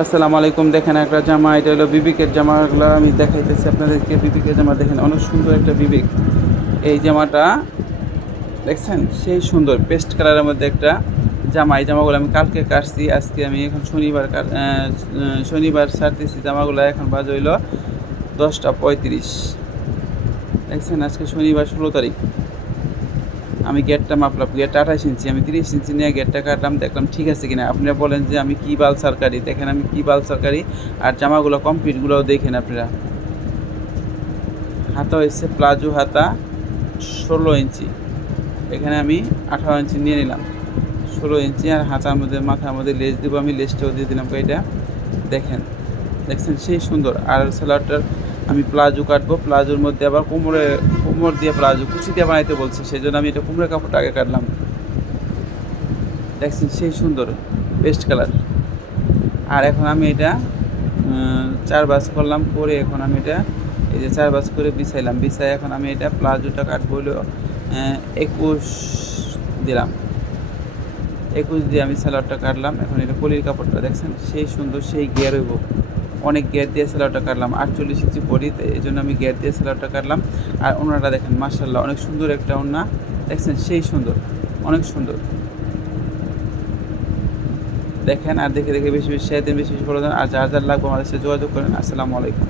আসসালামু আলাইকুম। দেখেন একটা জামা, এটা হলো বিবেকের জামাগুলো আমি দেখাইতেছি আপনাদেরকে। বিবেকের জামা দেখেন, অনেক সুন্দর একটা বিবেক। এই জামাটা দেখছেন, সেই সুন্দর পেস্ট কালারের মধ্যে একটা জামা। এই জামাগুলো আমি কালকে কাটছি, আজকে আমি এখন শনিবার ছাড়তেছি জামাগুলো। এখন বাজে হইল 10টা 35। দেখছেন, আজকে শনিবার 16 তারিখ। আমি গেটটা মাপলাম, গেটটা 28 ইঞ্চি, আমি 30 ইঞ্চি নিয়ে গেটটা কাটলাম, দেখলাম ঠিক আছে কিনা। আপনারা বলেন যে আমি কী বাল সরকারি, দেখেন আমি কী বাল সরকারি। আর জামাগুলো কমপ্লিটগুলোও দেখেন আপনারা। হাতা হয়েছে প্লাজো হাতা 16 ইঞ্চি, এখানে আমি 18 ইঞ্চি নিয়ে নিলাম। 16 ইঞ্চি, আর হাতার মধ্যে মাথার মধ্যে লেস দেবো আমি, লেসটাও দিয়ে দিলাম এটা। দেখেন, দেখছেন সেই সুন্দর। আর সালোয়ারটার আমি প্লাজো কাটবো, প্লাজোর মধ্যে আবার কোমর দিয়ে প্লাজো কুচি দিয়ে বানাইতে বলছে, সেই জন্য আমি এটা কোমরের কাপড়টা আগে কাটলাম। দেখছেন সেই সুন্দর পেস্ট কালার। আর এখন আমি এটা 4 ভাঁজ করলাম, করে এখন আমি এটা এই যে 4 ভাঁজ করে বিছাইলাম। বিছাই এখন আমি এটা প্লাজোটা কাটবো হলো 21 দিলাম। 21 দিয়ে আমি সালোয়ারটা কাটলাম। এখন এটা পলির কাপড়টা দেখছেন সেই সুন্দর, সেই গিয়ার হইব। অনেক গিয়ার দিয়ে সালোয়ারটা কাটলাম, 48 ইঞ্চি পরি, এই জন্য আমি গিয়ার দিয়ে সালোয়ারটা কাটলাম। আর ওনাটা দেখেন, মাশাআল্লাহ অনেক সুন্দর একটা ওড়না, দেখছেন সেই সুন্দর, অনেক সুন্দর। দেখেন, আর দেখে দেখে বেশি বেশি শেয়ার দিন, বেশি বেশি ফলো দেন। আর যার যার লাগবে আমাদের সাথে যোগাযোগ করেন। আসসালামু আলাইকুম।